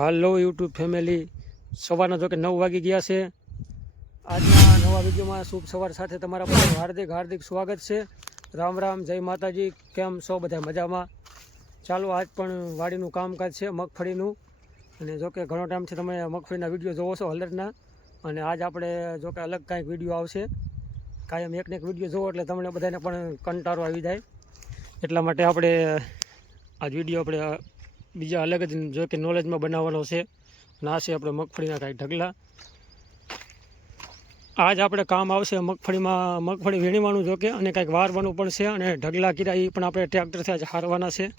હાલો YouTube family. સવારના જો કે નવ વાગી ગયા છે. આજના નવા વિડીયોમાં શુભ સવાર સાથે તમારા બધાનું હાર્દિક હાર્દિક સ્વાગત છે. રામ રામ, જય માતાજી. કેમ છો? બધા મજામાં? ચાલો, આજ પણ વાડીનું કામકાજ છે, મગફળીનું. અને જો કે ઘણો ટાઈમથી તમે મગફળીના વીડિયો જોવો છો હલરના અને આજ આપણે જો કે અલગ કાંઈક વીડિયો આવશે. કાયમ એકને એક વીડિયો જોવો એટલે તમને બધાને પણ કંટાળો આવી જાય. એટલા માટે આપણે આજ વીડિયો આપણે બીજા અલગ જ જો કે નોલેજમાં બનાવવાનો છે. અને આ છે આપણે મગફળીના કાંઈ ઢગલા. આજ આપણે કામ આવશે મગફળીમાં, મગફળી વીણીવાનું જો કે, અને કાંઈક વારવાનું પણ છે, અને ઢગલા કીરા એ પણ આપણે ટ્રેક્ટરથી આજે હારવાના છે.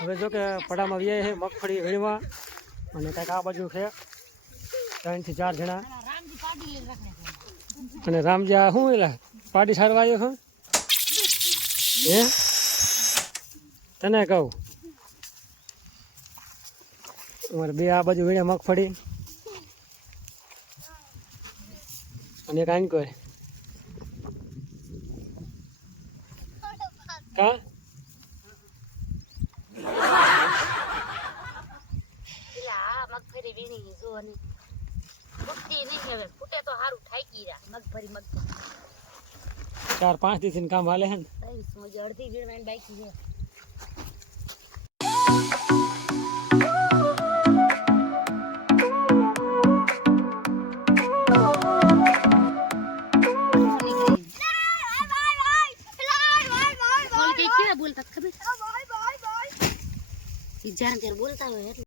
હવે જો કે પડામાં વ્યાય છે મગફળી વીણવા, અને કાંઈક આ બાજુ છે. ત્રણથી ચાર જણા. અને રામજા શું એલા? પાડી સારવા આવ્યો છું? હે? તને કહું. અમારે બે આ બાજુ વીણે મગફળી અને કાંઈ આંકોર કા? ચાર પાંચ દિવસ કામ હાલે હે ને? અડધી બાકી છે. જાણ ત્યારે બોલતા હોય એટલે.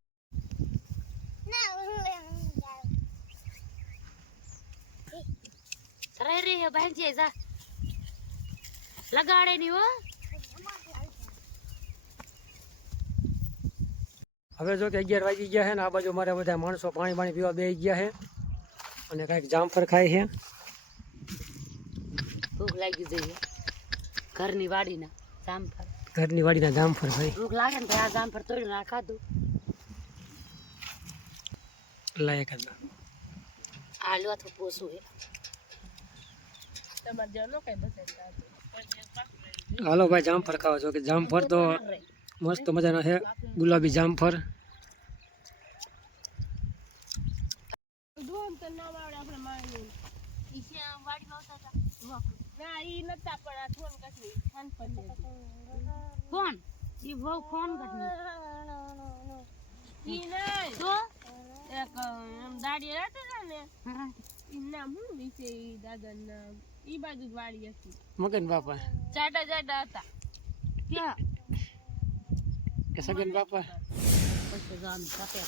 રહે રે હે ભાઈ છે જા. લગાડે ની હો. હવે જો કે અગિયાર વાગી ગયા છે ને આ બાજુ મારે બધા માણસો પાણી પાણી પીવા બે ગયા છે અને કાંઈક જામફળ ખાય છે ભૂખ લાગી જઈએ ઘરની વાડીના જામફળ. ઘરની વાડીના જામફળ ભાઈ. ભૂખ લાગે ને તો આ જામફળ તોડી ના ખાધું. લાયક આલુ આ તો પોસું હે હાલો ભાઈ જામફળ ખાવા છો કે જામફળ તો મસ્ત મજાના છે. ગુલાબી જામફળ ફોન ઈ બહુ ફોન કરી તો એક એમ દાડી રહેતા હતા ને હા. ઈ નામ શું વિશે ઈ દાદાનું નામ ઈ બાજુ જ વાડી હતી મગન બાપા જાડા જાડા હતા ક્યાં કે સગન બાપા પછી જામ સાથે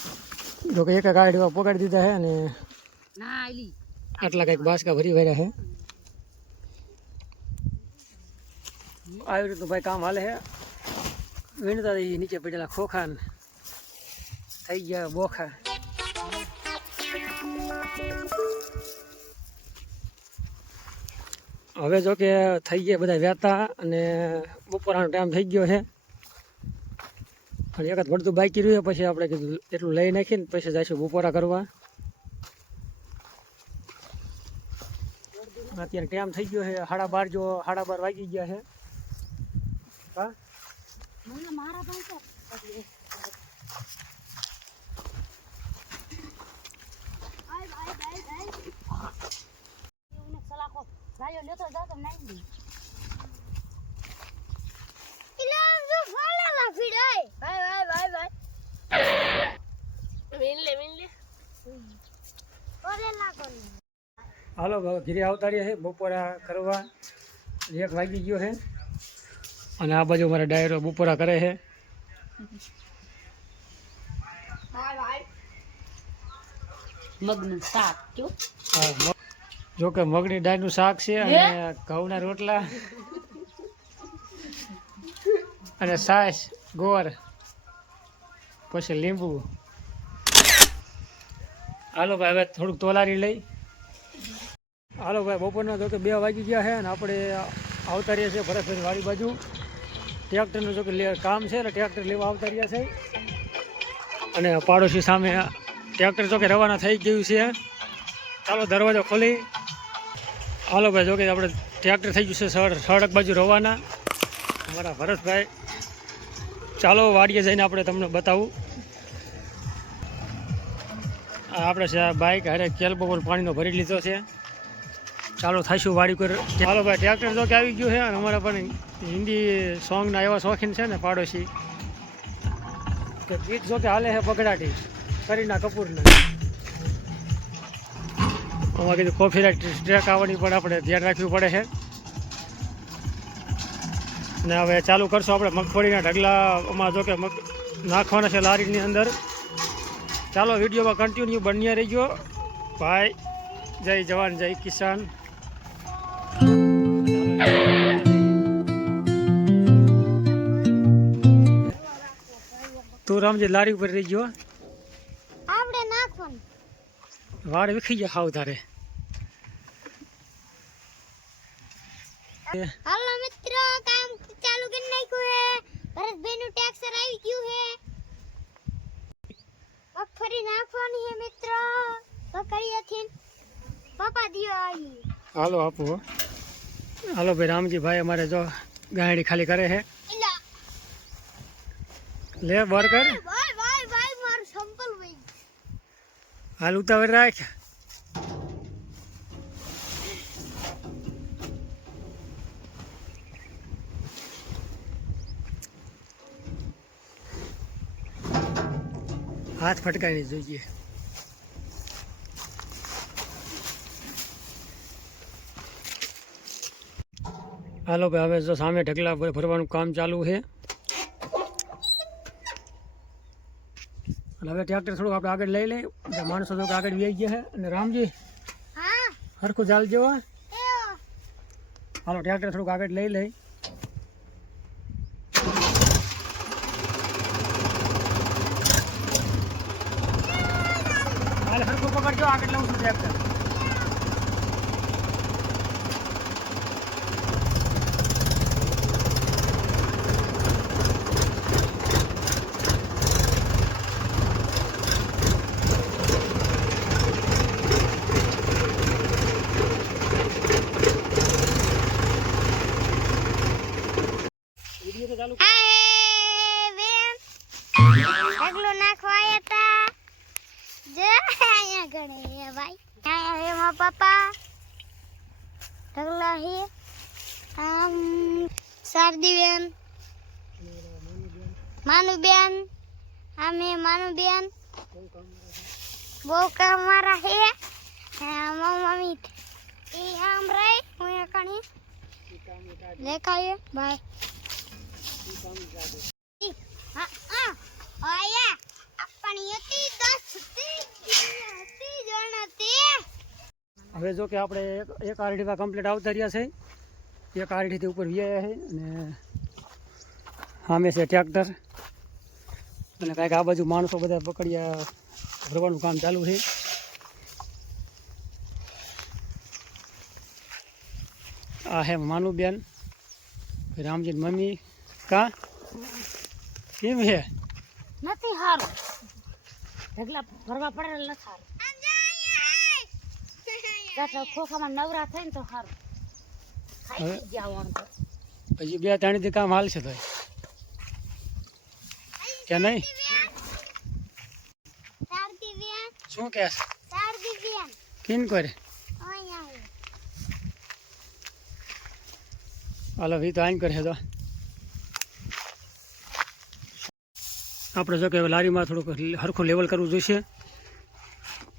જો કે એક ગાડી પકડી દીધા છે અને ના આલી આટલા કંઈક બાસકા ભરી ભર્યા છે આવી રીતનું ભાઈ કામ હાલે છે વીણતા નીચે પડેલા ખોખા થઈ ગયા બોખા હવે જો કે થઈ ગયા બધા વ્યાતા અને બપોરાનો ટાઈમ થઈ ગયો છે. અને એક જ ભરતું બાકી રહ્યું પછી આપણે કીધું એટલું લઈ નાખીને પછી જઈશું બપોરા કરવા. અત્યારે ટાઈમ થઈ ગયો છે, સાડા બાર જો, સાડા બાર વાગી ગયા છે. હા? મને મારા પાસે પછી એવું સલાખો. ગાયો લેતો જાવ તો નાખી દઈ વીણ લે વીણ લે. હાલો હવે ઘીરે આવતા રહ્યા છે બપોરા કરવા. એક વાગી ગયો છે અને આ બાજુ મારા ડાયરો બપોરા કરે છે. મગનું શાક જો. કે મગની દાળનું શાક છે અને ઘઉંના રોટલા અને સાસ ગોળ પછી લીંબુ. હાલો ભાઈ હવે થોડુંક તોલારી લઈ. હાલો ભાઈ બપોરના તો કે બે વાગી ગયા છે અને આપણે આવતા રહીએ છીએ ભરતભાઈ વાડી બાજુ. ટ્રેક્ટરનું જો કે કામ છે એટલે ટ્રેક્ટર લેવા આવતા રહ્યા છે. અને પાડોશી સામે ટ્રેક્ટર જો કે રવાના થઈ ગયું છે. ચાલો દરવાજો ખોલી. હાલો ભાઈ, જો કે આપણે ટ્રેક્ટર થઈ ગયું છે સડ સડક બાજુ રવાના. અમારા ભરતભાઈ. ચાલો વાડીએ જઈને આપણે તમને બતાવું. આપણે બાઇક હારે પર પાણીનો ભરી લીધો છે. ચાલો થાશું વાડી પર. ચાલો ભાઈ, ટ્રેક્ટર તો કે આવી ગયું છે અને અમારા પણ હિન્દી સોંગના એવા શોખીન છે ને પાડોશી. કે ગીત જો કે હાલે છે પગડાટી કરીના કપૂરના. અમારે કીધું કોફીરાઇટ ટ્રેક આવવાની પણ આપણે ધ્યાન રાખવું પડે છે. ને હવે ચાલુ કરશું આપણે મગફળીના ઢગલા અમારા જો કે મગ નાખવાના છે લારીની અંદર. ચાલો વિડીયોમાં કન્ટિન્યુ બન્યા રહીજો. ભાઈ, જય જવાન, જય કિસાન. તું રામજી લારી ઉપર રહી ગયો આવડે નાખવાનું. વાળ વિખી ગયા ખાવ તારે. હાલો મિત્રો કામ ચાલુ કરી નાખ્યું હે. ભરતભાઈ નું ટેક્સર આવી ગયું હે. મગફળી નાખવાની હે મિત્રો. પકડીએથી પપ્પા દિયો આવી. હાલો આપો હો. હાલો ભાઈ રામજી ભાઈ અમારે જો ગાયડી ખાલી કરે છે. લે બર કર. હાલ ઉતાવળ રાખ. હાથ ફટકાવી જોઈએ હાલો ભાઈ હવે જો સામે ઢગલા ભર- ભરવાનું કામ ચાલુ છે. હવે ટ્રેક્ટર થોડુંક આપણે આગળ લઈ લઈએ. માણસો તો આગળ વ્યાઈ ગયા છે. અને રામજી સરખું હરખું ચાલ જેવા. હાલો ટ્રેક્ટર થોડુંક આગળ લઈ લઈ હાલ હરખું પકડજો આગળ લઉં છું ટ્રેક્ટર. ચાલુ. બેન. ઢગલો નાખવા આયા હતા. જે અહીંયા ગણે ભાઈ. અહીંયા હે મા પપ્પા. ઢગલા હે. આમ શારદીબેન માનુ બેન. આમે માનુ બેન. બહુ કામ મારા હે. મમ્મી. એ આમ રહી. હું કણી. દેખાય બાય હવે જો કે આપણે એક આરડીમાં કમ્પ્લીટ આવતા રહ્યા છે. એક આરડીથી ઉપર વ્યાયા છે અને સામે છે ટ્રેક્ટર. અને કાંઈક આ બાજુ માણસો બધા પકડ્યા ભરવાનું કામ ચાલુ છે. આ હે માનુબેન રામજી મમ્મી કા? કેમ હે નથી હાર. ઢગલા ભરવા પડે ને નથી હાર. ખોખામાં નવરા થાય ને તો હાર. ખાઈ? જવાનું હજી બે ત્રણથી કામ હાલશે તો કે નહીં? શું કે કિન કરે. હાલો વી તો આઈન કરે તો. આપણે જો કે લારીમાં થોડુંક હરખું લેવલ કરવું જોઈશે.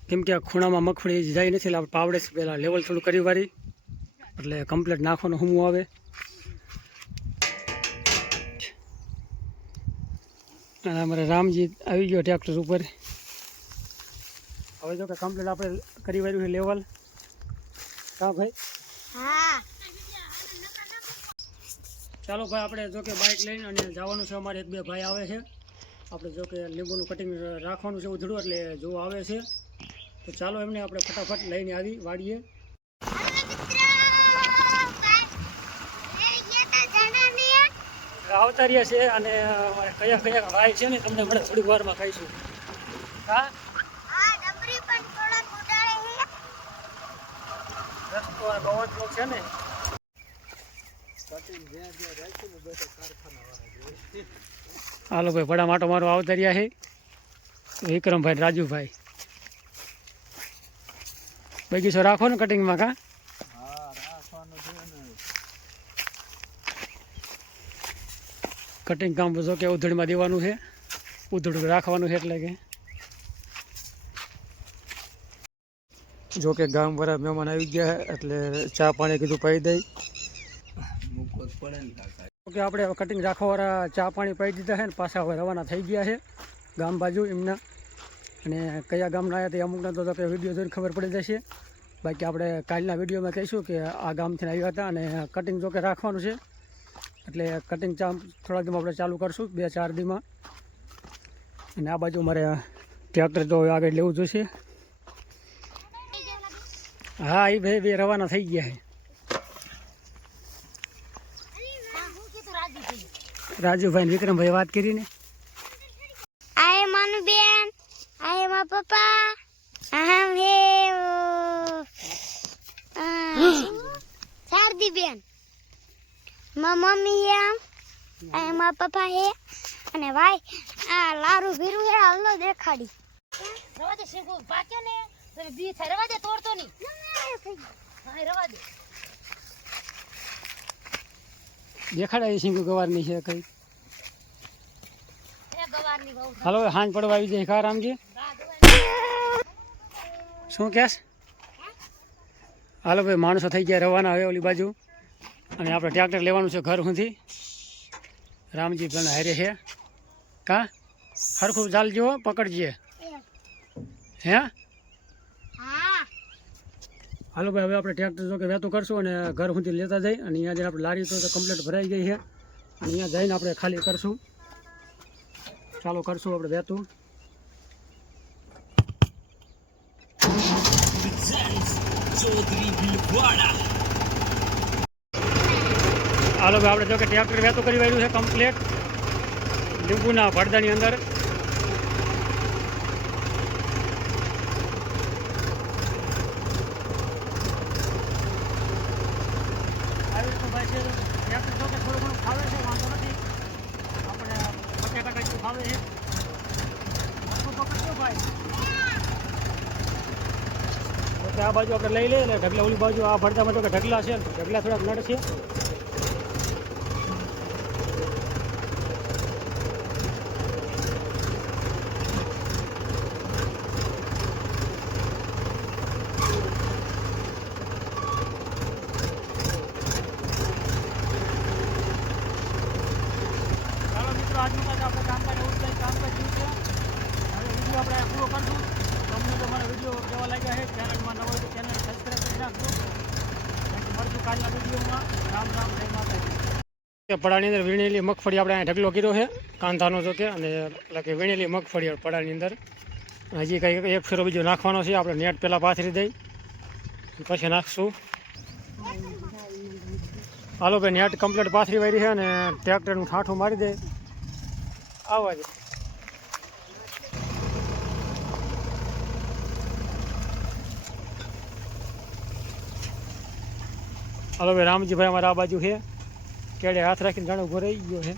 કેમ કે આ ખૂણામાં મગફળી જાય નથી એટલે આપણે પાવડે પહેલાં લેવલ થોડું કરી વારી. એટલે કમ્પ્લીટ નાખવાનું હમું આવે. અને અમારે રામજી આવી ગયો ટ્રેક્ટર ઉપર. હવે જો કે કમ્પ્લીટ આપણે કરી વાર્યું છે લેવલ હા ભાઈ? હા. ચાલો ભાઈ આપણે જો કે બાઇક લઈને અને જવાનું છે અમારે એક બે ભાઈ આવે છે. આપણે જો કે લીંબુનું કટિંગ રાખવાનું છે ઉધડું, એટલે જો આવે છે, તો ચાલો એમને આપણે ફટાફટ લઈને આવી વાડીએ આવતા છે અને કયા કયા ભાઈ છે ને તમને મને થોડીક વારમાં ખાઈશું હા? રસ્તો આ ગવતનો છે ને. હાલો ભાઈ ભડા માટો મારો આવતર્યા છે. વિક્રમભાઈ રાજુભાઈ. બગીચો રાખો ને કટિંગમાં કા? કટિંગ કામ જો કે ઉધડમાં દેવાનું છે. ઉધડું રાખવાનું છે એટલે કે. જો કે ગામ વાળા મહેમાન આવી ગયા એટલે ચા પાણી કીધું પાઈ દઈ કે આપણે કટિંગ રાખવાવાળા ચા પાણી પાઈ દીધા છે ને પાછા હવે રવાના થઈ ગયા છે ગામ બાજુ એમના. અને કયા ગામના આવ્યા તે અમુકના તો કે વીડિયો જોઈને ખબર પડી જશે. બાકી આપણે કાલના વિડીયોમાં કહીશું કે આ ગામથી આવ્યા હતા અને કટિંગ જોકે રાખવાનું છે. એટલે કટિંગ ચા થોડા દીમાં આપણે ચાલુ કરશું, બે ચાર દીમાં અને આ બાજુ મારે ટ્રેક્ટર તો આગળ લેવું જોઈશે હા, એ ભાઈ બે રવાના થઈ ગયા છે હું કીધું રાજુભાઈ રાજુભાઈ ને વિક્રમભાઈ વાત કરીને. આય માનુ માનું બેન આય મા પપ્પા. આમ હે શારદી બેન. મા મમ્મી એમ આય મા મારા પપ્પા હે. અને ભાઈ આ લારું ભીરું હે હલ્લો દેખાડી. રવા દે શીખું પાકે ને? તો બી થાય રવા દે તોડતો નહીં. રવા દે. દેખાડાય સિંગ ગવારની છે કઈ હાલો હાંજ પડવા આવી જાય. ખા રામજી? શું કહેશ હાલો ભાઈ માણસો થઈ ગયા રવાના. હવે ઓલી બાજુ. અને આપણે ટ્રેક્ટર લેવાનું છે ઘર સુધી. રામજી પણ હારે છે. કા? હરખું ચાલજો પકડજે. હા? હાલો ભાઈ, હવે આપણે ટ્રેક્ટર જો કે વહેતું કરશું અને ઘર સુધી લેતા જઈ અને અહીંયા જે આપણે લારી તો કમ્પ્લીટ ભરાઈ ગઈ છે. અને અહીંયા જઈને આપણે ખાલી કરશું. ચાલો કરશું આપણે વહેતું. હાલો ભાઈ, આપણે જો કે ટ્રેક્ટર વહેતું કરી વાળ્યું છે કમ્પ્લીટ લીંબુના પડદાની અંદર આવી રીતનું ભાઈ છે ટ્રેક્ટર જો કે થોડું ઘણું ફાવે છે, વાંધો નથી. આપણે બટેટા જેટલું ફાવે છે. ભાઈ. ઓકે આ બાજુ આપણે લઈ લઈએ ને, ઢગલા ઓલી બાજુ, આ ભરતામાં તો કે ઢગલા છે ને ઢગલા થોડાક નડ છે ચાલો મિત્રો તો પડાની અંદર વીણેલી મગફળી આપણે અહીંયા ઢગલો કર્યો છે. કાંધાનો જો કે, અને એટલે કે વીણેલી મગફળી પડાની અંદર. હજી કંઈક એક ફેરો બીજો નાખવાનો છે. આપણે નેટ પહેલાં પાથરી દઈ. પછી નાખશું. હાલો ભાઈ, નેટ કમ્પ્લીટ પાથરી વાળી છે અને ટ્રેક્ટરનું ઠાઠું મારી દે. આવવા દે હાલો ભાઈ, રામજીભાઈ અમારા આ બાજુ છે. કેડે હાથ રાખીને જાણે ઊભો રહી ગયો છે.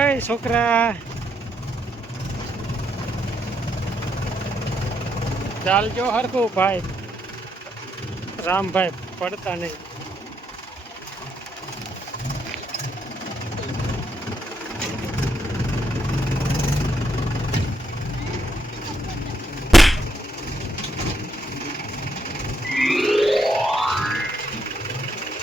એ છોકરા. ચાલજો હરખું, ભાઈ. રામભાઈ પડતા નહીં.